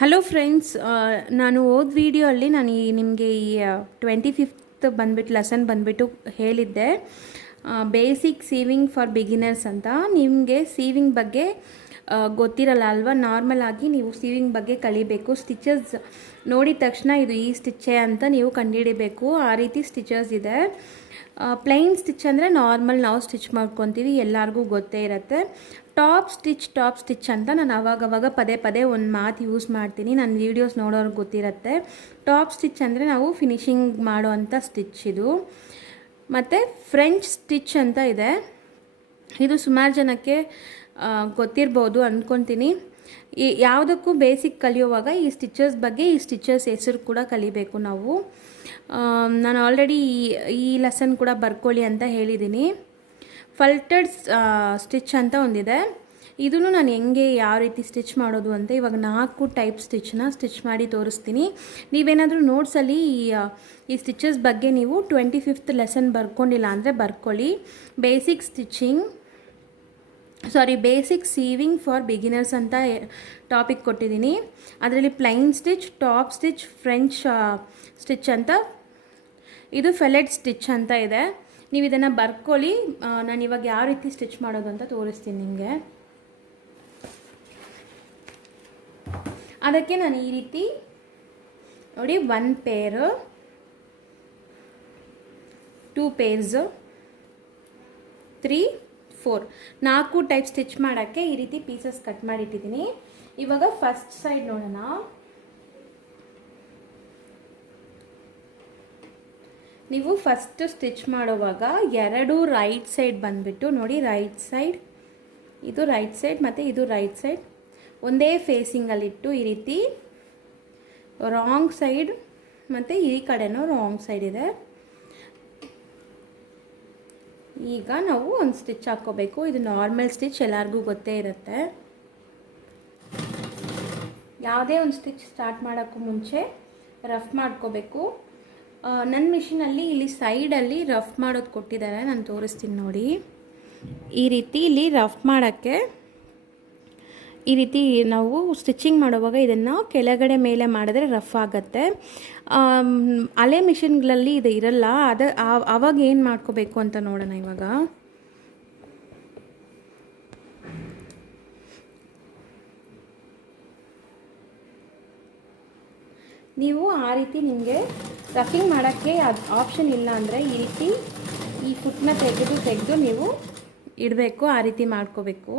Hello friends, ನಾನು ಹೋದ ವಿಡಿಯೋಲ್ಲಿ ನಾನು ನಿಮಗೆ ಈ 25th ಬಂದುಬಿಟ್ಟು ಲೆಸನ್ ಬಂದುಬಿಟ್ಟು ಹೇಳಿದ್ದೆ, ಬೇಸಿಕ್ ಸೀವಿಂಗ್ ಫಾರ್ ಬಿಗಿನರ್ಸ್ ಅಂತ. ನಿಮಗೆ ಸೀವಿಂಗ್ ಬಗ್ಗೆ ಗೊತ್ತಿರಲ್ಲ ಅಲ್ವಾ. ನಾರ್ಮಲ್ ಆಗಿ ನೀವು ಸೀವಿಂಗ್ ಬಗ್ಗೆ ಕಲಿಬೇಕು. ಸ್ಟಿಚಸ್ ನೋಡಿದ ತಕ್ಷಣ ಇದು ಈ ಸ್ಟಿಚ್ಚೇ ಅಂತ ನೀವು ಕಂಡುಹಿಡಿಬೇಕು. ಆ ರೀತಿ ಸ್ಟಿಚಸ್ ಇದೆ. ಪ್ಲೈನ್ ಸ್ಟಿಚ್ ಅಂದರೆ ನಾರ್ಮಲ್ ನಾವು ಸ್ಟಿಚ್ ಮಾಡ್ಕೊತೀವಿ, ಎಲ್ಲರಿಗೂ ಗೊತ್ತೇ ಇರುತ್ತೆ. ಟಾಪ್ ಸ್ಟಿಚ್ ಅಂತ ನಾನು ಅವಾಗವಾಗ ಪದೇ ಒಂದು ಮಾತು ಯೂಸ್ ಮಾಡ್ತೀನಿ. ನನ್ನ ವೀಡಿಯೋಸ್ ನೋಡೋರ್ಗೆ ಗೊತ್ತಿರುತ್ತೆ. ಟಾಪ್ ಸ್ಟಿಚ್ ಅಂದರೆ ನಾವು ಫಿನಿಶಿಂಗ್ ಮಾಡೋ ಅಂಥ ಸ್ಟಿಚ್ ಇದು. ಮತ್ತು ಫ್ರೆಂಚ್ ಸ್ಟಿಚ್ ಅಂತ ಇದೆ. ಇದು ಸುಮಾರು ಜನಕ್ಕೆ ಗೊತ್ತಿರ್ಬೋದು ಅಂದ್ಕೊತೀನಿ. ಯಾವುದಕ್ಕೂ ಬೇಸಿಕ್ ಕಲಿಯುವಾಗ ಈ ಸ್ಟಿಚಸ್ ಬಗ್ಗೆ, ಈ ಸ್ಟಿಚಸ್ ಹೆಸರು ಕೂಡ ಕಲಿಬೇಕು ನಾವು. ನಾನು ಆಲ್ರೆಡಿ ಈ ಲೆಸನ್ ಕೂಡ ಬರ್ಕೊಳ್ಳಿ ಅಂತ ಹೇಳಿದ್ದೀನಿ. ಫಲ್ಟೆಡ್ ಸ್ಟಿಚ್ ಅಂತ ಒಂದಿದೆ. ಇದನ್ನು ನಾನು ಹೆಂಗೆ ಯಾವ ರೀತಿ ಸ್ಟಿಚ್ ಮಾಡೋದು ಅಂತ ಇವಾಗ 4 ಟೈಪ್ ಸ್ಟಿಚ್ನ ಸ್ಟಿಚ್ ಮಾಡಿ ತೋರಿಸ್ತೀನಿ. ನೀವೇನಾದರೂ ನೋಟ್ಸಲ್ಲಿ ಈ ಸ್ಟಿಚಸ್ ಬಗ್ಗೆ ನೀವು 25th ಲೆಸನ್ ಬರ್ಕೊಂಡಿಲ್ಲ ಅಂದರೆ ಬರ್ಕೊಳ್ಳಿ. ಬೇಸಿಕ್ ಸೀವಿಂಗ್ ಫಾರ್ ಬಿಗಿನರ್ಸ್ ಅಂತ ಟಾಪಿಕ್ ಕೊಟ್ಟಿದ್ದೀನಿ. ಅದರಲ್ಲಿ plain stitch, top stitch, French stitch ಅಂತ, ಇದು ಫೆಲೆಟ್ ಸ್ಟಿಚ್ ಅಂತ ಇದೆ. ನೀವು ಇದನ್ನು ಬರ್ಕೊಳ್ಳಿ. ನಾನು ಇವಾಗ ಯಾವ ರೀತಿ ಸ್ಟಿಚ್ ಮಾಡೋದು ಅಂತ ತೋರಿಸ್ತೀನಿ ನಿಮಗೆ. ಅದಕ್ಕೆ ನಾನು ಈ ರೀತಿ ನೋಡಿ, 1 ಪೇರ್, 2 ಪೇರ್ಸ್, 3, 4 4 ಟೈಪ್ ಸ್ಟಿಚ್ ಮಾಡೋಕ್ಕೆ ಈ ರೀತಿ ಪೀಸಸ್ ಕಟ್ ಮಾಡಿಟ್ಟಿದ್ದೀನಿ. ಇವಾಗ ಫಸ್ಟ್ ಸೈಡ್ ನೋಡೋಣ. ನೀವು ಫಸ್ಟ್ ಸ್ಟಿಚ್ ಮಾಡುವಾಗ 2 ರೈಟ್ ಸೈಡ್ ಬಂದುಬಿಟ್ಟು ನೋಡಿ, ರೈಟ್ ಸೈಡ್, ಇದು ರೈಟ್ ಸೈಡ್ ಮತ್ತು ಇದು ರೈಟ್ ಸೈಡ್ ಒಂದೇ ಫೇಸಿಂಗಲ್ಲಿಟ್ಟು ಈ ರೀತಿ ರಾಂಗ್ ಸೈಡ್ ಮತ್ತು ಈ ಕಡೆನೂ ರಾಂಗ್ ಸೈಡ್ ಇದೆ. ಈಗ ನಾವು ಒಂದು ಸ್ಟಿಚ್ ಹಾಕ್ಕೋಬೇಕು. ಇದು ನಾರ್ಮಲ್ ಸ್ಟಿಚ್, ಎಲ್ಲರಿಗೂ ಗೊತ್ತೇ ಇರುತ್ತೆ. ಯಾವುದೇ ಒಂದು ಸ್ಟಿಚ್ ಸ್ಟಾರ್ಟ್ ಮಾಡೋಕ್ಕೂ ಮುಂಚೆ ರಫ್ ಮಾಡ್ಕೋಬೇಕು. ನನ್ನ ಮಿಷಿನಲ್ಲಿ ಇಲ್ಲಿ ಸೈಡಲ್ಲಿ ರಫ್ ಮಾಡೋದು ಕೊಟ್ಟಿದ್ದಾರೆ, ನಾನು ತೋರಿಸ್ತೀನಿ ನೋಡಿ. ಈ ರೀತಿ ಇಲ್ಲಿ ರಫ್ ಮಾಡೋಕ್ಕೆ ಈ ರೀತಿ ನಾವು ಸ್ಟಿಚಿಂಗ್ ಮಾಡುವಾಗ ಇದನ್ನು ಕೆಳಗಡೆ ಮೇಲೆ ಮಾಡಿದ್ರೆ ರಫ್ ಆಗುತ್ತೆ. ಹಳೆ ಮಿಷಿನ್ಗಳಲ್ಲಿ ಇದು ಇರಲ್ಲ. ಆವಾಗ ಏನು ಮಾಡ್ಕೋಬೇಕು ಅಂತ ನೋಡೋಣ ಇವಾಗ. ನೀವು ಆ ರೀತಿ ನಿಮಗೆ ರಫಿಂಗ್ ಮಾಡೋಕ್ಕೆ ಅದು ಆಪ್ಷನ್ ಇಲ್ಲ ಅಂದರೆ ಈ ರೀತಿ ಈ ಫುಟ್ನ ತೆಗೆದು ನೀವು ಇಡಬೇಕು. ಆ ರೀತಿ ಮಾಡ್ಕೋಬೇಕು.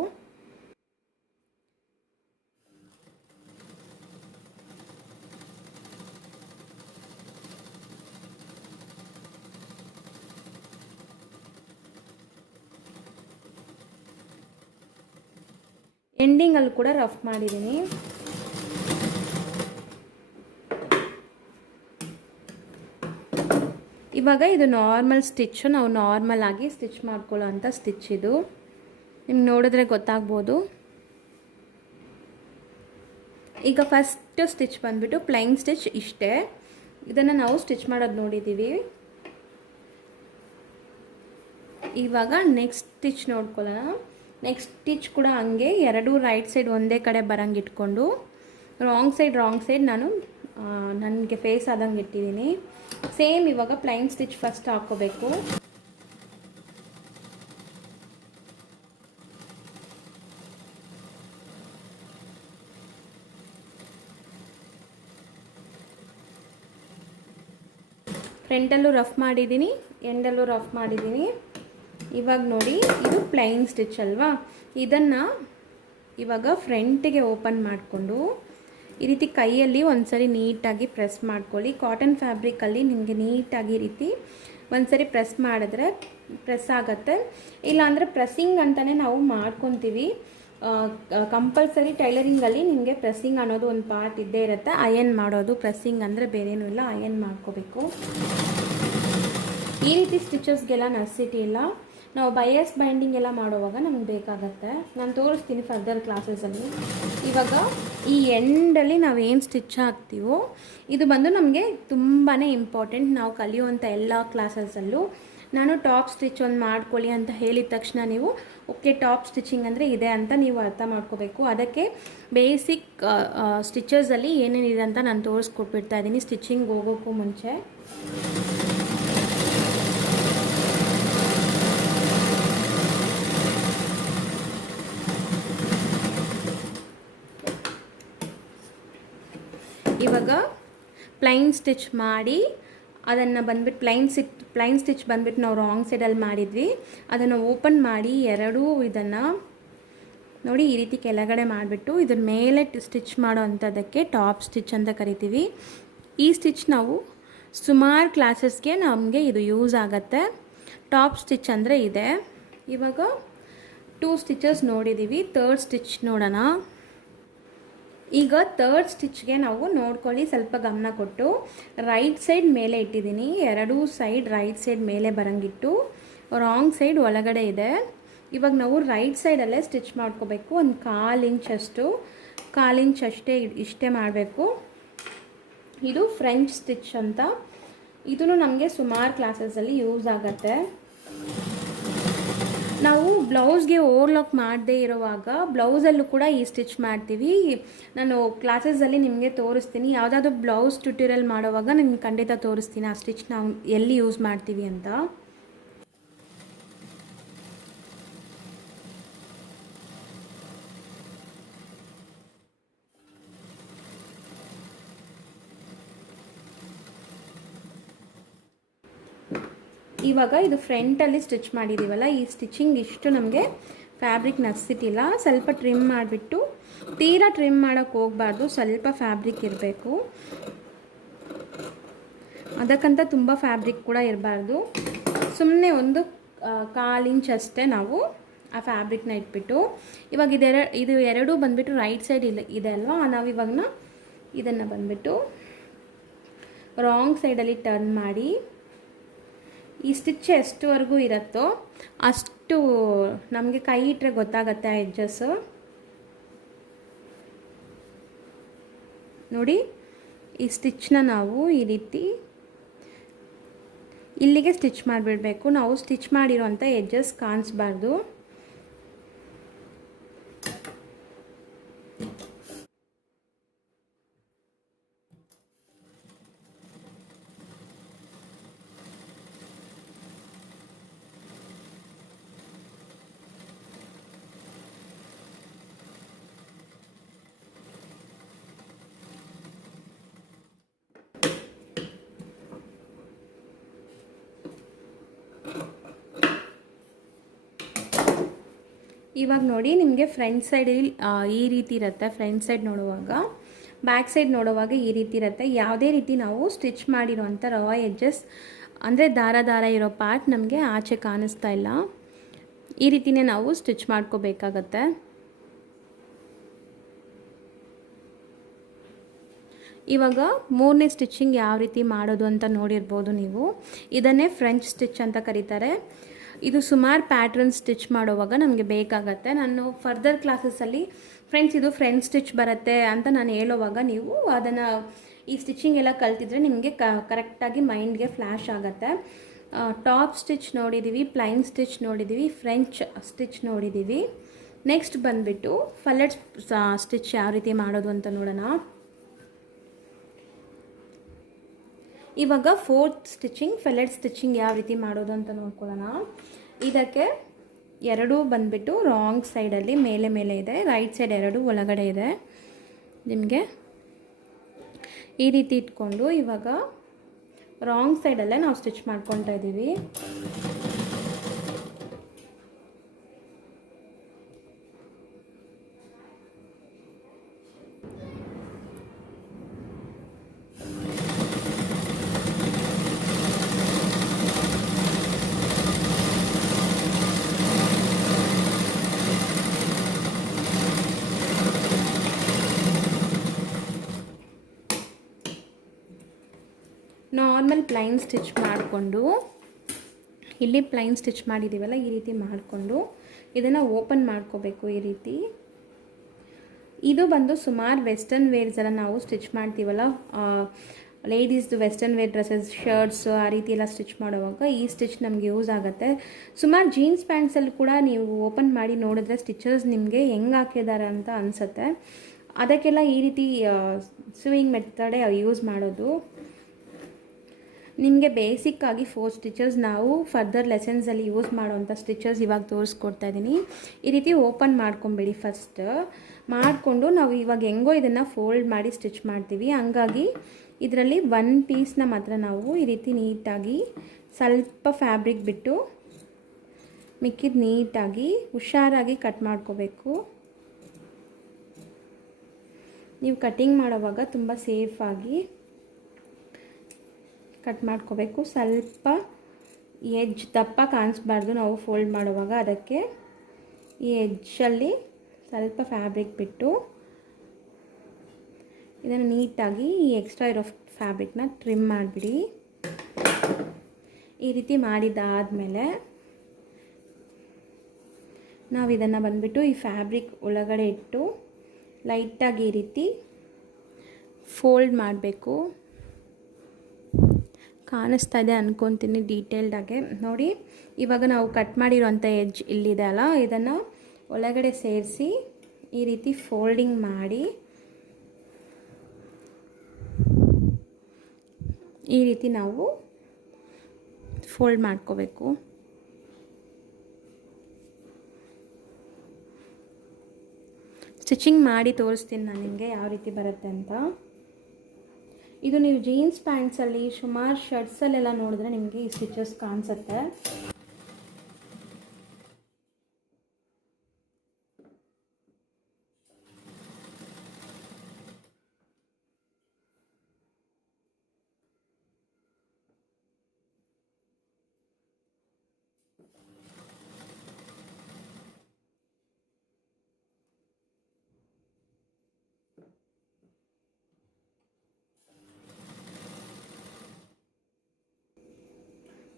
ಎಂಡಿಂಗಲ್ಲಿ ಕೂಡ ರಫ್ ಮಾಡಿದ್ದೀನಿ. ಇವಾಗ ಇದು ನಾರ್ಮಲ್ ಸ್ಟಿಚ್ಚು, ನಾವು ನಾರ್ಮಲ್ ಆಗಿ ಸ್ಟಿಚ್ ಮಾಡ್ಕೊಳ್ಳೋ ಅಂಥ ಸ್ಟಿಚ್ ಇದು. ನಿಮ್ಗೆ ನೋಡಿದ್ರೆ ಗೊತ್ತಾಗ್ಬೋದು. ಈಗ ಫಸ್ಟ್ ಸ್ಟಿಚ್ ಬಂದುಬಿಟ್ಟು ಪ್ಲೈನ್ ಸ್ಟಿಚ್ ಇಷ್ಟೇ. ಇದನ್ನು ನಾವು ಸ್ಟಿಚ್ ಮಾಡೋದು ನೋಡಿದ್ದೀವಿ. ಇವಾಗ ನೆಕ್ಸ್ಟ್ ಸ್ಟಿಚ್ ನೋಡ್ಕೊಳ್ಳೋಣ. ನೆಕ್ಸ್ಟ್ ಸ್ಟಿಚ್ ಕೂಡ ಹಂಗೆ 2 ರೈಟ್ ಸೈಡ್ ಒಂದೇ ಕಡೆ ಬರಂಗೆ ಇಟ್ಕೊಂಡು ರಾಂಗ್ ಸೈಡ್ ನಾನು ನನಗೆ ಫೇಸ್ ಆದಂಗೆ ಇಟ್ಟಿದ್ದೀನಿ. ಸೇಮ್ ಇವಾಗ ಪ್ಲೈನ್ ಸ್ಟಿಚ್ ಫಸ್ಟ್ ಹಾಕ್ಕೋಬೇಕು. ಫ್ರಂಟಲ್ಲೂ ರಫ್ ಮಾಡಿದ್ದೀನಿ, ಎಂಡಲ್ಲೂ ರಫ್ ಮಾಡಿದ್ದೀನಿ. ಇವಾಗ ನೋಡಿ, ಇದು ಪ್ಲೈನ್ ಸ್ಟಿಚ್ ಅಲ್ವಾ. ಇದನ್ನು ಇವಾಗ ಫ್ರಂಟಿಗೆ ಓಪನ್ ಮಾಡಿಕೊಂಡು ಈ ರೀತಿ ಕೈಯಲ್ಲಿ ಒಂದ್ಸರಿ ನೀಟಾಗಿ ಪ್ರೆಸ್ ಮಾಡ್ಕೊಳ್ಳಿ. ಕಾಟನ್ ಫ್ಯಾಬ್ರಿಕಲ್ಲಿ ನಿಮಗೆ ನೀಟಾಗಿ ಈ ರೀತಿ ಒಂದ್ಸರಿ ಪ್ರೆಸ್ ಮಾಡಿದ್ರೆ ಪ್ರೆಸ್ ಆಗುತ್ತೆ. ಇಲ್ಲಾಂದರೆ ಪ್ರೆಸ್ಸಿಂಗ್ ಅಂತಲೇ ನಾವು ಮಾಡ್ಕೊತೀವಿ. ಕಂಪಲ್ಸರಿ ಟೈಲರಿಂಗಲ್ಲಿ ನಿಮಗೆ ಪ್ರೆಸ್ಸಿಂಗ್ ಅನ್ನೋದು ಒಂದು ಪಾರ್ಟ್ ಇದ್ದೇ ಇರುತ್ತೆ. ಅಯನ್ ಮಾಡೋದು, ಪ್ರೆಸ್ಸಿಂಗ್ ಅಂದರೆ ಬೇರೇನೂ ಇಲ್ಲ, ಅಯನ್ ಮಾಡ್ಕೋಬೇಕು. ಈ ರೀತಿ ಸ್ಟಿಚಸ್ಗೆಲ್ಲ ನೆಸೆಸಿಟಿ ಇಲ್ಲ. ನಾವು ಬೈಯಸ್ ಬೈಂಡಿಂಗ್ ಎಲ್ಲ ಮಾಡುವಾಗ ನಮಗೆ ಬೇಕಾಗತ್ತೆ. ನಾನು ತೋರಿಸ್ತೀನಿ ಫರ್ದರ್ ಕ್ಲಾಸಸಲ್ಲಿ. ಇವಾಗ ಈ ಎಂಡಲ್ಲಿ ನಾವು ಏನು ಸ್ಟಿಚ್ ಹಾಕ್ತೀವೋ ಇದು ಬಂದು ನಮಗೆ ತುಂಬಾ ಇಂಪಾರ್ಟೆಂಟ್. ನಾವು ಕಲಿಯುವಂಥ ಎಲ್ಲ ಕ್ಲಾಸಸಲ್ಲೂ ನಾನು ಟಾಪ್ ಸ್ಟಿಚ್ ಒಂದು ಮಾಡ್ಕೊಳ್ಳಿ ಅಂತ ಹೇಳಿದ ತಕ್ಷಣ ನೀವು ಓಕೆ ಟಾಪ್ ಸ್ಟಿಚಿಂಗ್ ಅಂದರೆ ಇದೆ ಅಂತ ನೀವು ಅರ್ಥ ಮಾಡ್ಕೋಬೇಕು. ಅದಕ್ಕೆ ಬೇಸಿಕ್ ಸ್ಟಿಚಸಲ್ಲಿ ಏನೇನಿದೆ ಅಂತ ನಾನು ತೋರಿಸ್ಕೊಟ್ಬಿಡ್ತಾ ಇದ್ದೀನಿ ಸ್ಟಿಚಿಂಗ್ ಹೋಗೋಕ್ಕೂ ಮುಂಚೆ. ಇವಾಗ ಪ್ಲೈನ್ ಸ್ಟಿಚ್ ಮಾಡಿ ಅದನ್ನು ಬಂದ್ಬಿಟ್ಟು ಪ್ಲೈನ್ ಸ್ಟಿಚ್ ಬಂದ್ಬಿಟ್ಟು ನಾವು ರಾಂಗ್ ಸೈಡಲ್ಲಿ ಮಾಡಿದ್ವಿ. ಅದನ್ನು ಓಪನ್ ಮಾಡಿ ಎರಡೂ ಇದನ್ನು ನೋಡಿ ಈ ರೀತಿ ಕೆಳಗಡೆ ಮಾಡಿಬಿಟ್ಟು ಇದ್ರ ಮೇಲೆ ಸ್ಟಿಚ್ ಮಾಡೋ ಅಂಥದ್ದಕ್ಕೆ ಟಾಪ್ ಸ್ಟಿಚ್ ಅಂತ ಕರಿತೀವಿ. ಈ ಸ್ಟಿಚ್ ನಾವು ಸುಮಾರು ಕ್ಲಾಸಸ್ಗೆ ನಮಗೆ ಇದು ಯೂಸ್ ಆಗುತ್ತೆ. ಟಾಪ್ ಸ್ಟಿಚ್ ಅಂದರೆ ಇದೆ. ಇವಾಗ 2 ಸ್ಟಿಚಸ್ ನೋಡಿದ್ದೀವಿ, ಥರ್ಡ್ ಸ್ಟಿಚ್ ನೋಡೋಣ. ಈಗ ಥರ್ಡ್ ಸ್ಟಿಚ್ಗೆ ನಾವು ನೋಡ್ಕೊಳ್ಳಿ, ಸ್ವಲ್ಪ ಗಮನ ಕೊಟ್ಟು ರೈಟ್ ಸೈಡ್ ಮೇಲೆ ಇಟ್ಟಿದ್ದೀನಿ. ಎರಡೂ ಸೈಡ್ ರೈಟ್ ಸೈಡ್ ಮೇಲೆ ಬರಂಗಿಟ್ಟು ರಾಂಗ್ ಸೈಡ್ ಒಳಗಡೆ ಇದೆ. ಇವಾಗ ನಾವು ರೈಟ್ ಸೈಡಲ್ಲೇ ಸ್ಟಿಚ್ ಮಾಡ್ಕೋಬೇಕು. ಒಂದು 1/4 ಇಂಚ್ ಇಷ್ಟೇ ಮಾಡಬೇಕು. ಇದು ಫ್ರೆಂಚ್ ಸ್ಟಿಚ್ ಅಂತ. ಇದೂ ನಮಗೆ ಸುಮಾರು ಕ್ಲಾಸಸಲ್ಲಿ ಯೂಸ್ ಆಗುತ್ತೆ. ನಾವು ಬ್ಲೌಸ್ಗೆ ಓವರ್ಲಾಕ್ ಮಾಡದೇ ಇರುವಾಗ ಬ್ಲೌಸಲ್ಲೂ ಕೂಡ ಈ ಸ್ಟಿಚ್ ಮಾಡ್ತೀವಿ. ನಾನು ಕ್ಲಾಸಸಲ್ಲಿ ನಿಮಗೆ ತೋರಿಸ್ತೀನಿ. ಯಾವುದಾದ್ರೂ ಬ್ಲೌಸ್ ಟ್ಯುಟೋರಿಯಲ್ ಮಾಡೋವಾಗ ನಿಮ್ಗೆ ಖಂಡಿತ ತೋರಿಸ್ತೀನಿ ಆ ಸ್ಟಿಚ್ ನಾವು ಎಲ್ಲಿ ಯೂಸ್ ಮಾಡ್ತೀವಿ ಅಂತ. ಇವಾಗ ಇದು ಫ್ರಂಟಲ್ಲಿ ಸ್ಟಿಚ್ ಮಾಡಿದ್ದೀವಲ್ಲ, ಈ ಸ್ಟಿಚಿಂಗ್ ಇಷ್ಟು ನಮಗೆ ಫ್ಯಾಬ್ರಿಕ್ ನಸಿಟ್ಟಿಲ್ಲ. ಸ್ವಲ್ಪ ಟ್ರಿಮ್ ಮಾಡಿಬಿಟ್ಟು, ತೀರಾ ಟ್ರಿಮ್ ಮಾಡೋಕ್ಕೆ ಹೋಗಬಾರ್ದು, ಸ್ವಲ್ಪ ಫ್ಯಾಬ್ರಿಕ್ ಇರಬೇಕು. ಅದಕ್ಕಂತ ತುಂಬ ಫ್ಯಾಬ್ರಿಕ್ ಕೂಡ ಇರಬಾರ್ದು. ಸುಮ್ಮನೆ ಒಂದು 1/4 ಇಂಚ್ ಅಷ್ಟೇ ನಾವು ಆ ಫ್ಯಾಬ್ರಿಕ್ನ ಇಟ್ಬಿಟ್ಟು, ಇವಾಗ ಇದು ಎರಡೂ ಬಂದುಬಿಟ್ಟು ರೈಟ್ ಸೈಡ್ ಇದೆ ಅಲ್ವಾ, ನಾವಿವಾಗ ಇದನ್ನು ಬಂದುಬಿಟ್ಟು ರಾಂಗ್ ಸೈಡಲ್ಲಿ ಟರ್ನ್ ಮಾಡಿ ಈ ಸ್ಟಿಚ್ ಎಷ್ಟುವರೆಗೂ ಇರುತ್ತೋ ಅಷ್ಟು ನಮಗೆ ಕೈ ಇಟ್ಟರೆ ಗೊತ್ತಾಗತ್ತೆ ಆ ಎಡ್ಜಸ್. ನೋಡಿ ಈ ಸ್ಟಿಚ್ನ ನಾವು ಈ ರೀತಿ ಇಲ್ಲಿಗೆ ಸ್ಟಿಚ್ ಮಾಡಿಬಿಡಬೇಕು. ನಾವು ಸ್ಟಿಚ್ ಮಾಡಿರೋಂಥ ಎಡ್ಜಸ್ ಕಾಣಿಸ್ಬಾರ್ದು. ಇವಾಗ ನೋಡಿ ನಿಮಗೆ ಫ್ರಂಟ್ ಸೈಡಲ್ಲಿ ಈ ರೀತಿ ಇರುತ್ತೆ. ಫ್ರಂಟ್ ಸೈಡ್ ನೋಡುವಾಗ, ಬ್ಯಾಕ್ ಸೈಡ್ ನೋಡುವಾಗ ಈ ರೀತಿ ಇರುತ್ತೆ. ಯಾವುದೇ ರೀತಿ ನಾವು ಸ್ಟಿಚ್ ಮಾಡಿರೋಂಥ ರವಾ ಎಡ್ಜಸ್ ಅಂದರೆ ದಾರ ಇರೋ ಪಾರ್ಟ್ ನಮಗೆ ಆಚೆ ಕಾಣಿಸ್ತಾ ಇಲ್ಲ. ಈ ರೀತಿಯೇ ನಾವು ಸ್ಟಿಚ್ ಮಾಡ್ಕೋಬೇಕಾಗತ್ತೆ. ಇವಾಗ 3ನೇ ಸ್ಟಿಚಿಂಗ್ ಯಾವ ರೀತಿ ಮಾಡೋದು ಅಂತ ನೋಡಿರ್ಬೋದು ನೀವು. ಇದನ್ನೇ ಫ್ರೆಂಚ್ ಸ್ಟಿಚ್ ಅಂತ ಕರೀತಾರೆ. ಇದು ಸುಮಾರು ಪ್ಯಾಟ್ರನ್ ಸ್ಟಿಚ್ ಮಾಡುವಾಗ ನಮಗೆ ಬೇಕಾಗತ್ತೆ. ನಾನು ಫರ್ದರ್ ಕ್ಲಾಸಸಲ್ಲಿ ಫ್ರೆಂಡ್ಸ್ ಇದು ಫ್ರೆಂಚ್ ಸ್ಟಿಚ್ ಬರುತ್ತೆ ಅಂತ ನಾನು ಹೇಳುವಾಗ ನೀವು ಅದನ್ನು ಈ ಸ್ಟಿಚಿಂಗ್ ಎಲ್ಲ ಕಲ್ತಿದ್ರೆ ನಿಮಗೆ ಕರೆಕ್ಟಾಗಿ ಮೈಂಡ್ಗೆ ಫ್ಲ್ಯಾಶ್ ಆಗುತ್ತೆ. ಟಾಪ್ ಸ್ಟಿಚ್ ನೋಡಿದ್ದೀವಿ, ಪ್ಲೈನ್ ಸ್ಟಿಚ್ ನೋಡಿದ್ದೀವಿ, ಫ್ರೆಂಚ್ ಸ್ಟಿಚ್ ನೋಡಿದ್ದೀವಿ. ನೆಕ್ಸ್ಟ್ ಬಂದುಬಿಟ್ಟು ಫಲೆಟ್ ಸ್ಟಿಚ್ ಯಾವ ರೀತಿ ಮಾಡೋದು ಅಂತ ನೋಡೋಣ. ಇವಾಗ 4th ಸ್ಟಿಚಿಂಗ್ ಫೆಲೆಟ್ ಸ್ಟಿಚಿಂಗ್ ಯಾವ ರೀತಿ ಮಾಡೋದು ಅಂತ ನೋಡ್ಕೊಳ್ಳೋಣ. ಇದಕ್ಕೆ ಎರಡೂ ಬಂದುಬಿಟ್ಟು ರಾಂಗ್ ಸೈಡಲ್ಲಿ ಮೇಲೆ ಇದೆ, ರೈಟ್ ಸೈಡ್ ಎರಡೂ ಒಳಗಡೆ ಇದೆ. ನಿಮಗೆ ಈ ರೀತಿ ಇಟ್ಕೊಂಡು ಇವಾಗ ರಾಂಗ್ ಸೈಡಲ್ಲೇ ನಾವು ಸ್ಟಿಚ್ ಮಾಡ್ಕೊಳ್ತಾ ಇದ್ದೀವಿ. ನಾರ್ಮಲ್ ಪ್ಲೈನ್ ಸ್ಟಿಚ್ ಮಾಡಿಕೊಂಡು ಇಲ್ಲಿ ಪ್ಲೈನ್ ಸ್ಟಿಚ್ ಮಾಡಿದ್ದೀವಲ್ಲ ಈ ರೀತಿ ಮಾಡಿಕೊಂಡು ಇದನ್ನು ಓಪನ್ ಮಾಡ್ಕೋಬೇಕು ಈ ರೀತಿ. ಇದು ಬಂದು ಸುಮಾರು ವೆಸ್ಟರ್ನ್ ವೇರ್ಸ್ ಎಲ್ಲ ನಾವು ಸ್ಟಿಚ್ ಮಾಡ್ತೀವಲ್ಲ ಲೇಡೀಸ್ದು ವೆಸ್ಟರ್ನ್ ವೇರ್ ಡ್ರೆಸ್ಸಸ್, ಶರ್ಟ್ಸು ಆ ರೀತಿ ಎಲ್ಲ ಸ್ಟಿಚ್ ಮಾಡುವಾಗ ಈ ಸ್ಟಿಚ್ ನಮಗೆ ಯೂಸ್ ಆಗುತ್ತೆ. ಸುಮಾರು ಜೀನ್ಸ್ ಪ್ಯಾಂಟ್ಸಲ್ಲಿ ಕೂಡ ನೀವು ಓಪನ್ ಮಾಡಿ ನೋಡಿದ್ರೆ ಸ್ಟಿಚಸ್ ನಿಮಗೆ ಹೆಂಗೆ ಹಾಕಿದ್ದಾರೆ ಅಂತ ಅನಿಸುತ್ತೆ. ಅದಕ್ಕೆಲ್ಲ ಈ ರೀತಿ ಸ್ವಿಂಗ್ ಮೆಥಡೇ ಯೂಸ್ ಮಾಡೋದು. ನಿಮಗೆ ಬೇಸಿಕ್ಕಾಗಿ 4 ಸ್ಟಿಚಸ್ ನಾವು ಫರ್ದರ್ ಲೆಸನ್ಸಲ್ಲಿ ಯೂಸ್ ಮಾಡೋವಂಥ ಸ್ಟಿಚಸ್ ಇವಾಗ ತೋರಿಸ್ಕೊಡ್ತಾ ಇದ್ದೀನಿ. ಈ ರೀತಿ ಓಪನ್ ಮಾಡ್ಕೊಂಬೇಡಿ. ಫಸ್ಟ್ ಮಾಡಿಕೊಂಡು ನಾವು ಇವಾಗ ಹೆಂಗೋ ಇದನ್ನು ಫೋಲ್ಡ್ ಮಾಡಿ ಸ್ಟಿಚ್ ಮಾಡ್ತೀವಿ. ಹಂಗಾಗಿ ಇದರಲ್ಲಿ 1 ಪೀಸ್ನ ಮಾತ್ರ ನಾವು ಈ ರೀತಿ ನೀಟಾಗಿ ಸ್ವಲ್ಪ ಫ್ಯಾಬ್ರಿಕ್ ಬಿಟ್ಟು ಮಿಕ್ಕಿದ ನೀಟಾಗಿ ಹುಷಾರಾಗಿ ಕಟ್ ಮಾಡ್ಕೋಬೇಕು. ನೀವು ಕಟಿಂಗ್ ಮಾಡೋವಾಗ ತುಂಬ ಸೇಫಾಗಿ ಕಟ್ ಮಾಡ್ಕೋಬೇಕು. ಸ್ವಲ್ಪ ಎಡ್ಜ್ ದಪ್ಪ ಕಾಣಿಸ್ಬಾರ್ದು ನಾವು ಫೋಲ್ಡ್ ಮಾಡುವಾಗ. ಅದಕ್ಕೆ ಈ ಎಡ್ಜಲ್ಲಿ ಸ್ವಲ್ಪ ಫ್ಯಾಬ್ರಿಕ್ ಬಿಟ್ಟು ಇದನ್ನು ನೀಟಾಗಿ ಈ ಎಕ್ಸ್ಟ್ರಾ ಇರೋ ಫ್ಯಾಬ್ರಿಕ್ನ ಟ್ರಿಮ್ ಮಾಡಿಬಿಡಿ. ಈ ರೀತಿ ಮಾಡಿದ್ದಾದಮೇಲೆ ನಾವು ಇದನ್ನು ಬಂದುಬಿಟ್ಟು ಈ ಫ್ಯಾಬ್ರಿಕ್ ಒಳಗಡೆ ಇಟ್ಟು ಲೈಟಾಗಿ ಈ ರೀತಿ ಫೋಲ್ಡ್ ಮಾಡಬೇಕು. ಕಾಣಿಸ್ತಾ ಇದೆ ಅಂದ್ಕೊತೀನಿ ಡೀಟೇಲ್ಡಾಗೆ ನೋಡಿ. ಇವಾಗ ನಾವು ಕಟ್ ಮಾಡಿರೋಂಥ ಎಡ್ಜ್ ಇಲ್ಲಿದೆ ಅಲ್ಲ, ಇದನ್ನು ಒಳಗಡೆ ಸೇರಿಸಿ ಈ ರೀತಿ ಫೋಲ್ಡಿಂಗ್ ಮಾಡಿ ಈ ರೀತಿ ನಾವು ಫೋಲ್ಡ್ ಮಾಡ್ಕೋಬೇಕು. ಸ್ಟಿಚಿಂಗ್ ಮಾಡಿ ತೋರಿಸ್ತೀನಿ ನಾನು ನಿಮಗೆ ಯಾವ ರೀತಿ ಬರುತ್ತೆ ಅಂತ. ಇದು ನೀವು ಜೀನ್ಸ್ ಪ್ಯಾಂಟ್ಸಲ್ಲಿ ಸುಮಾರು ಶರ್ಟ್ಸಲ್ಲೆಲ್ಲ ನೋಡಿದ್ರೆ ನಿಮಗೆ ಈ ಸ್ಟಿಚಸ್ ಕಾಣಿಸುತ್ತೆ.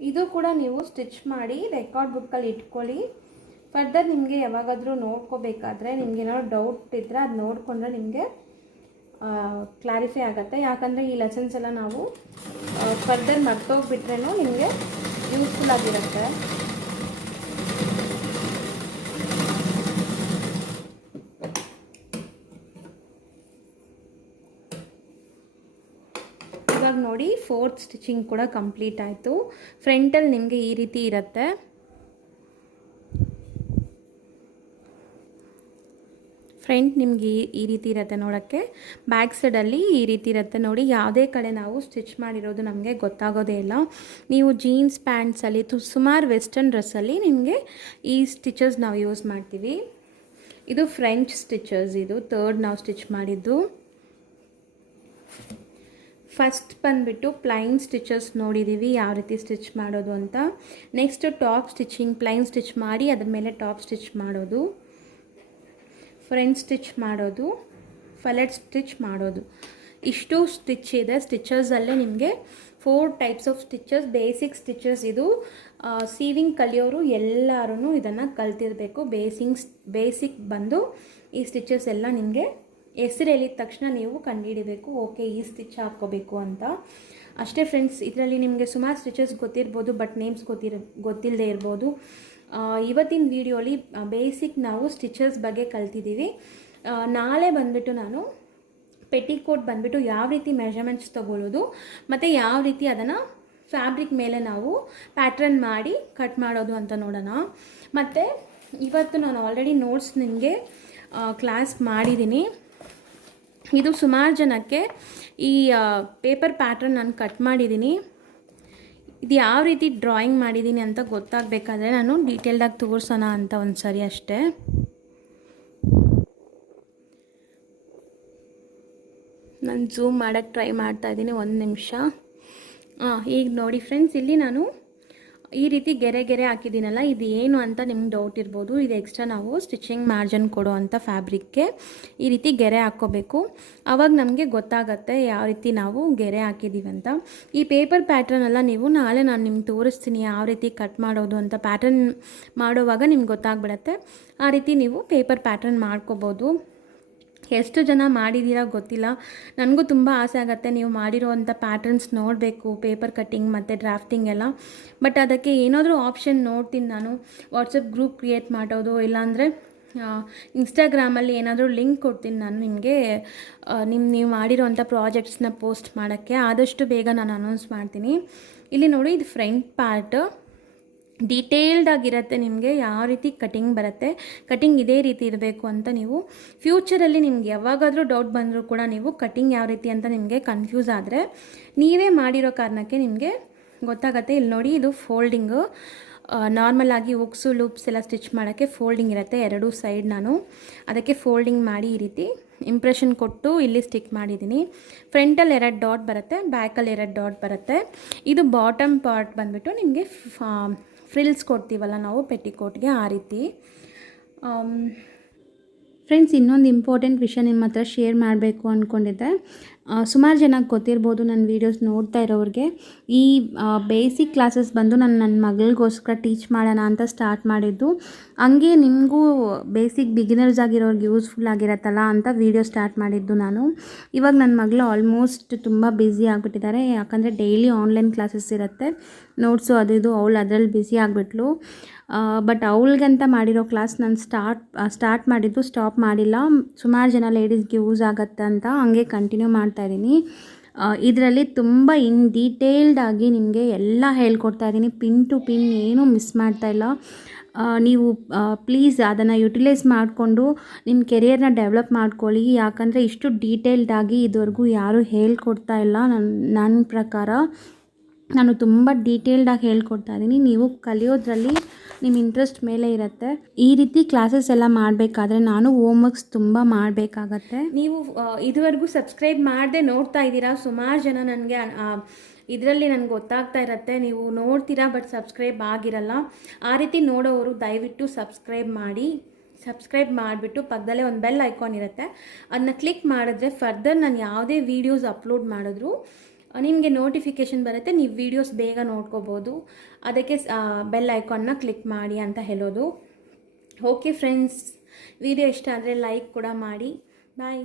ಇದು ಕೂಡ ನೀವು ಸ್ಟಿಚ್ ಮಾಡಿ ರೆಕಾರ್ಡ್ ಬುಕ್ಕಲ್ಲಿ ಇಟ್ಕೊಳ್ಳಿ. ಫರ್ದರ್ ನಿಮಗೆ ಯಾವಾಗಾದರೂ ನೋಡ್ಕೋಬೇಕಾದ್ರೆ ನಿಮ್ಗೆ ಏನಾದ್ರು ಡೌಟ್ ಇದ್ದರೆ ಅದು ನೋಡಿಕೊಂಡ್ರೆ ನಿಮಗೆ ಕ್ಲಾರಿಫೈ ಆಗುತ್ತೆ. ಯಾಕಂದರೆ ಈ ಲೆಸನ್ಸ್ ಎಲ್ಲ ನಾವು ಫರ್ದರ್ ಮರ್ತೋಗ್ಬಿಟ್ರೇನೂ ನಿಮಗೆ ಯೂಸ್ಫುಲ್ ಆಗಿರುತ್ತೆ. ಇವಾಗ ನೋಡಿ 4th ಸ್ಟಿಚಿಂಗ್ ಕೂಡ ಕಂಪ್ಲೀಟ್ ಆಯಿತು. ಫ್ರಂಟಲ್ಲಿ ನಿಮಗೆ ಈ ರೀತಿ ಇರುತ್ತೆ. ಫ್ರಂಟ್ ನಿಮಗೆ ಈ ರೀತಿ ಇರುತ್ತೆ ನೋಡೋಕ್ಕೆ. ಬ್ಯಾಕ್ ಸೈಡಲ್ಲಿ ಈ ರೀತಿ ಇರುತ್ತೆ ನೋಡಿ. ಯಾವುದೇ ಕಡೆ ನಾವು ಸ್ಟಿಚ್ ಮಾಡಿರೋದು ನಮಗೆ ಗೊತ್ತಾಗೋದೇ ಇಲ್ಲ. ನೀವು ಜೀನ್ಸ್ ಪ್ಯಾಂಟ್ಸಲ್ಲಿ ಸುಮಾರು ವೆಸ್ಟರ್ನ್ ಡ್ರೆಸ್ಸಲ್ಲಿ ನಿಮಗೆ ಈ ಸ್ಟಿಚಸ್ ನಾವು ಯೂಸ್ ಮಾಡ್ತೀವಿ. ಇದು ಫ್ರೆಂಚ್ ಸ್ಟಿಚಸ್. ಇದು 3rd ನಾವು ಸ್ಟಿಚ್ ಮಾಡಿದ್ದು. ಫಸ್ಟ್ ಬಂದುಬಿಟ್ಟು ಪ್ಲೈನ್ ಸ್ಟಿಚಸ್ ನೋಡಿದ್ದೀವಿ ಯಾವ ರೀತಿ ಸ್ಟಿಚ್ ಮಾಡೋದು ಅಂತ. Next top stitching, plain stitch ಮಾಡಿ ಅದ್ರ ಮೇಲೆ ಟಾಪ್ ಸ್ಟಿಚ್ ಮಾಡೋದು, ಫ್ರಂಟ್ ಸ್ಟಿಚ್ ಮಾಡೋದು, ಫಲೆಟ್ ಸ್ಟಿಚ್ ಮಾಡೋದು. ಇಷ್ಟು ಸ್ಟಿಚ್ ಇದೆ. ಸ್ಟಿಚಸಲ್ಲೇ ನಿಮಗೆ 4 types of stitches, basic stitches. ಇದು ಸೀವಿಂಗ್ ಕಲಿಯೋರು ಎಲ್ಲರೂ ಇದನ್ನು ಕಲ್ತಿರಬೇಕು. ಬೇಸಿಕ್ ಬಂದು ಈ ಸ್ಟಿಚಸ್ ಎಲ್ಲ ನಿಮಗೆ ಹೆಸರು ಹೇಳಿದ ತಕ್ಷಣ ನೀವು ಕಂಡುಹಿಡಿಬೇಕು, ಓಕೆ ಈ ಸ್ಟಿಚ್ ಹಾಕ್ಕೋಬೇಕು ಅಂತ. ಅಷ್ಟೇ ಫ್ರೆಂಡ್ಸ್. ಇದರಲ್ಲಿ ನಿಮಗೆ ಸುಮಾರು ಸ್ಟಿಚಸ್ ಗೊತ್ತಿರ್ಬೋದು, ಬಟ್ ನೇಮ್ಸ್ ಗೊತ್ತಿಲ್ಲದೆ ಇರ್ಬೋದು. ಇವತ್ತಿನ ವಿಡಿಯೋಲಿ ಬೇಸಿಕ್ ನಾವು ಸ್ಟಿಚಸ್ ಬಗ್ಗೆ ಕಲ್ತಿದ್ದೀವಿ. ನಾಳೆ ಬಂದುಬಿಟ್ಟು ನಾನು ಪೆಟಿಕೋಟ್ ಬಂದುಬಿಟ್ಟು ಯಾವ ರೀತಿ ಮೆಷರ್ಮೆಂಟ್ಸ್ ತೊಗೊಳ್ಳೋದು ಮತ್ತು ಯಾವ ರೀತಿ ಅದನ್ನು ಫ್ಯಾಬ್ರಿಕ್ ಮೇಲೆ ನಾವು ಪ್ಯಾಟ್ರನ್ ಮಾಡಿ ಕಟ್ ಮಾಡೋದು ಅಂತ ನೋಡೋಣ. ಮತ್ತು ಇವತ್ತು ನಾನು ಆಲ್ರೆಡಿ ನೋಟ್ಸ್ ನಿಮಗೆ ಕ್ಲಾಸ್ ಮಾಡಿದ್ದೀನಿ. ಇದು ಸುಮಾರು ಜನಕ್ಕೆ ಈ ಪೇಪರ್ ಪ್ಯಾಟ್ರನ್ ನಾನು ಕಟ್ ಮಾಡಿದ್ದೀನಿ. ಇದು ಯಾವ ರೀತಿ ಡ್ರಾಯಿಂಗ್ ಮಾಡಿದ್ದೀನಿ ಅಂತ ಗೊತ್ತಾಗಬೇಕಾದ್ರೆ ನಾನು ಡೀಟೇಲ್ಡಾಗಿ ತೋರಿಸೋಣ ಅಂತ ಒಂದು ಸರಿ ಅಷ್ಟೇ. ನಾನು ಝೂಮ್ ಮಾಡೋಕ್ಕೆ ಟ್ರೈ ಮಾಡ್ತಾಯಿದ್ದೀನಿ, 1 ನಿಮಿಷ. ಈಗ ನೋಡಿ ಫ್ರೆಂಡ್ಸ್, ಇಲ್ಲಿ ನಾನು ಈ ರೀತಿ ಗೆರೆ ಹಾಕಿದ್ದೀನಲ್ಲ, ಇದು ಏನು ಅಂತ ನಿಮ್ಗೆ ಡೌಟ್ ಇರ್ಬೋದು. ಇದು ಎಕ್ಸ್ಟ್ರಾ ನಾವು ಸ್ಟಿಚಿಂಗ್ ಮಾರ್ಜಿನ್ ಕೊಡೋ ಅಂಥ ಫ್ಯಾಬ್ರಿಕ್ಗೆ ಈ ರೀತಿ ಗೆರೆ ಹಾಕ್ಕೋಬೇಕು. ಆವಾಗ ನಮಗೆ ಗೊತ್ತಾಗತ್ತೆ ಯಾವ ರೀತಿ ನಾವು ಗೆರೆ ಹಾಕಿದ್ದೀವಿ ಅಂತ. ಈ ಪೇಪರ್ ಪ್ಯಾಟ್ರನ್ ಎಲ್ಲ ನೀವು ನಾಳೆ ನಾನು ನಿಮ್ಗೆ ತೋರಿಸ್ತೀನಿ ಯಾವ ರೀತಿ ಕಟ್ ಮಾಡೋದು ಅಂತ. ಪ್ಯಾಟ್ರನ್ ಮಾಡೋವಾಗ ನಿಮ್ಗೆ ಗೊತ್ತಾಗ್ಬಿಡತ್ತೆ. ಆ ರೀತಿ ನೀವು ಪೇಪರ್ ಪ್ಯಾಟ್ರನ್ ಮಾಡ್ಕೋಬೋದು. ಎಷ್ಟು ಜನ ಮಾಡಿದ್ದೀರಾ ಗೊತ್ತಿಲ್ಲ. ನನಗೂ ತುಂಬ ಆಸೆ ಆಗುತ್ತೆ ನೀವು ಮಾಡಿರೋವಂಥ ಪ್ಯಾಟರ್ನ್ಸ್ ನೋಡಬೇಕು, ಪೇಪರ್ ಕಟ್ಟಿಂಗ್ ಮತ್ತು ಡ್ರಾಫ್ಟಿಂಗ್ ಎಲ್ಲ. ಬಟ್ ಅದಕ್ಕೆ ಏನಾದರೂ ಆಪ್ಷನ್ ನೋಡ್ತೀನಿ ನಾನು. ವಾಟ್ಸಪ್ ಗ್ರೂಪ್ ಕ್ರಿಯೇಟ್ ಮಾಡೋದು, ಇಲ್ಲಾಂದರೆ ಇನ್ಸ್ಟಾಗ್ರಾಮಲ್ಲಿ ಏನಾದರೂ ಲಿಂಕ್ ಕೊಡ್ತೀನಿ ನಾನು ನಿಮಗೆ, ನೀವು ಮಾಡಿರೋವಂಥ ಪ್ರಾಜೆಕ್ಟ್ಸ್ನ ಪೋಸ್ಟ್ ಮಾಡೋಕ್ಕೆ. ಆದಷ್ಟು ಬೇಗ ನಾನು ಅನೌನ್ಸ್ ಮಾಡ್ತೀನಿ. ಇಲ್ಲಿ ನೋಡಿ, ಇದು ಫ್ರಂಟ್ ಪಾರ್ಟ್ ಡೀಟೇಲ್ಡ್ ಆಗಿರುತ್ತೆ. ನಿಮಗೆ ಯಾವ ರೀತಿ ಕಟಿಂಗ್ ಬರುತ್ತೆ, ಕಟಿಂಗ್ ಇದೇ ರೀತಿ ಇರಬೇಕು ಅಂತ ನೀವು ಫ್ಯೂಚರಲ್ಲಿ ನಿಮ್ಗೆ ಯಾವಾಗಾದರೂ ಡೌಟ್ ಬಂದರೂ ಕೂಡ ನೀವು ಕಟಿಂಗ್ ಯಾವ ರೀತಿ ಅಂತ ನಿಮಗೆ ಕನ್ಫ್ಯೂಸ್ ಆದರೆ ನೀವೇ ಮಾಡಿರೋ ಕಾರಣಕ್ಕೆ ನಿಮಗೆ ಗೊತ್ತಾಗುತ್ತೆ. ಇಲ್ಲಿ ನೋಡಿ, ಇದು ಫೋಲ್ಡಿಂಗು. ನಾರ್ಮಲ್ ಆಗಿ ಉಕ್ಸು ಲೂಪ್ಸ್ ಎಲ್ಲ ಸ್ಟಿಚ್ ಮಾಡೋಕ್ಕೆ ಫೋಲ್ಡಿಂಗ್ ಇರುತ್ತೆ ಎರಡೂ ಸೈಡ್. ನಾನು ಅದಕ್ಕೆ ಫೋಲ್ಡಿಂಗ್ ಮಾಡಿ ಈ ರೀತಿ ಇಂಪ್ರೆಷನ್ ಕೊಟ್ಟು ಇಲ್ಲಿ ಸ್ಟಿಕ್ ಮಾಡಿದ್ದೀನಿ. ಫ್ರಂಟಲ್ಲಿ 2 ಡಾಟ್ ಬರುತ್ತೆ, ಬ್ಯಾಕಲ್ಲಿ 2 ಡಾಟ್ ಬರುತ್ತೆ. ಇದು ಬಾಟಮ್ ಪಾರ್ಟ್ ಬಂದುಬಿಟ್ಟು ನಿಮಗೆ ಫ್ರಿಲ್ಸ್ ಕೊಡ್ತೀವಲ್ಲ ನಾವು ಪೆಟಿಕೋಟ್ಗೆ, ಆ ರೀತಿ. ಫ್ರೆಂಡ್ಸ್, ಇನ್ನೊಂದು ಇಂಪಾರ್ಟೆಂಟ್ ವಿಷಯ ನಿಮ್ಮ ಹತ್ರ ಶೇರ್ ಮಾಡಬೇಕು ಅಂದ್ಕೊಂಡಿದ್ದೆ. ಸುಮಾರು ಜನಕ್ಕೆ ಗೊತ್ತಿರ್ಬೋದು, ನನ್ನ ವೀಡಿಯೋಸ್ ನೋಡ್ತಾ ಇರೋರಿಗೆ. ಈ ಬೇಸಿಕ್ ಕ್ಲಾಸಸ್ ಬಂದು ನನ್ನ ಮಗಳಿಗೋಸ್ಕರ ಟೀಚ್ ಮಾಡೋಣ ಅಂತ ಸ್ಟಾರ್ಟ್ ಮಾಡಿದ್ದು. ಹಂಗೆ ನಿಮಗೂ ಬೇಸಿಕ್ ಬಿಗಿನರ್ಸ್ ಆಗಿರೋರಿಗೆ ಯೂಸ್ಫುಲ್ ಆಗಿರತ್ತಲ್ಲ ಅಂತ ವೀಡಿಯೋ ಸ್ಟಾರ್ಟ್ ಮಾಡಿದ್ದು ನಾನು. ಇವಾಗ ನನ್ನ ಮಗಳು ಆಲ್ಮೋಸ್ಟ್ ತುಂಬ ಬ್ಯುಸಿ ಆಗಿಬಿಟ್ಟಿದ್ದಾರೆ, ಯಾಕಂದರೆ ಡೈಲಿ ಆನ್ಲೈನ್ ಕ್ಲಾಸಸ್ ಇರುತ್ತೆ, ನೋಟ್ಸು ಅದು ಇದು. ಅವಳು ಅದರಲ್ಲಿ ಬ್ಯುಸಿ ಆಗಿಬಿಟ್ಲು. ಬಟ್ ಅವಳಿಗಂತ ಮಾಡಿರೋ ಕ್ಲಾಸ್ ನಾನು ಸ್ಟಾರ್ಟ್ ಮಾಡಿದ್ದು, ಸ್ಟಾಪ್ ಮಾಡಿಲ್ಲ. ಸುಮಾರು ಜನ ಲೇಡೀಸ್ಗೆ ಯೂಸ್ ಆಗುತ್ತೆ ಅಂತ ಹಂಗೆ ಕಂಟಿನ್ಯೂ ಮಾಡ್ತಾಯಿದ್ದೀನಿ. ಇದರಲ್ಲಿ ತುಂಬ ಡೀಟೇಲ್ಡಾಗಿ ನಿಮಗೆ ಎಲ್ಲ ಹೇಳ್ಕೊಡ್ತಾ ಇದ್ದೀನಿ, ಪಿನ್ ಟು ಪಿನ್ ಏನೂ ಮಿಸ್ ಮಾಡ್ತಾಯಿಲ್ಲ. ನೀವು ಪ್ಲೀಸ್ ಅದನ್ನು ಯುಟಿಲೈಸ್ ಮಾಡಿಕೊಂಡು ನಿಮ್ಮ ಕೆರಿಯರ್ನ ಡೆವಲಪ್ ಮಾಡ್ಕೊಳ್ಳಿ. ಯಾಕಂದರೆ ಇಷ್ಟು ಡೀಟೇಲ್ಡಾಗಿ ಇದುವರೆಗೂ ಯಾರೂ ಹೇಳ್ಕೊಡ್ತಾ ಇಲ್ಲ. ನನ್ನ ಪ್ರಕಾರ ನಾನು ತುಂಬ ಡೀಟೇಲ್ಡಾಗಿ ಹೇಳ್ಕೊಡ್ತಾ ಇದ್ದೀನಿ. ನೀವು ಕಲಿಯೋದ್ರಲ್ಲಿ ನಿಮ್ಮ ಇಂಟ್ರೆಸ್ಟ್ ಮೇಲೆ ಇರುತ್ತೆ. ಈ ರೀತಿ ಕ್ಲಾಸಸ್ ಎಲ್ಲ ಮಾಡಬೇಕಾದ್ರೆ ನಾನು ಹೋಮ್ವರ್ಕ್ಸ್ ತುಂಬ ಮಾಡಬೇಕಾಗತ್ತೆ. ನೀವು ಇದುವರೆಗೂ ಸಬ್ಸ್ಕ್ರೈಬ್ ಮಾಡದೆ ನೋಡ್ತಾ ಇದ್ದೀರಾ. ಸುಮಾರು ಜನ ನನಗೆ ಇದರಲ್ಲಿ ನನಗೆ ಗೊತ್ತಾಗ್ತಾ ಇರುತ್ತೆ, ನೀವು ನೋಡ್ತೀರಾ ಬಟ್ ಸಬ್ಸ್ಕ್ರೈಬ್ ಆಗಿರಲ್ಲ. ಆ ರೀತಿ ನೋಡೋರು ದಯವಿಟ್ಟು ಸಬ್ಸ್ಕ್ರೈಬ್ ಮಾಡಿ. ಸಬ್ಸ್ಕ್ರೈಬ್ ಮಾಡಿಬಿಟ್ಟು ಪಕ್ಕದಲ್ಲೇ ಒಂದು ಬೆಲ್ ಐಕಾನ್ ಇರುತ್ತೆ, ಅದನ್ನ ಕ್ಲಿಕ್ ಮಾಡಿದ್ರೆ ಫರ್ದರ್ ನಾನು ಯಾವುದೇ ವೀಡಿಯೋಸ್ ಅಪ್ಲೋಡ್ ಮಾಡಿದ್ರು ನಿಮಗೆ ನೋಟಿಫಿಕೇಷನ್ ಬರುತ್ತೆ, ನೀವು ವೀಡಿಯೋಸ್ ಬೇಗ ನೋಡ್ಕೋಬೋದು. ಅದಕ್ಕೆ ಬೆಲ್ ಐಕಾನ್ನ ಕ್ಲಿಕ್ ಮಾಡಿ ಅಂತ ಹೇಳೋದು. ಓಕೆ ಫ್ರೆಂಡ್ಸ್, ವಿಡಿಯೋ ಇಷ್ಟ ಆದರೆ ಲೈಕ್ ಕೂಡ ಮಾಡಿ. ಬಾಯ್.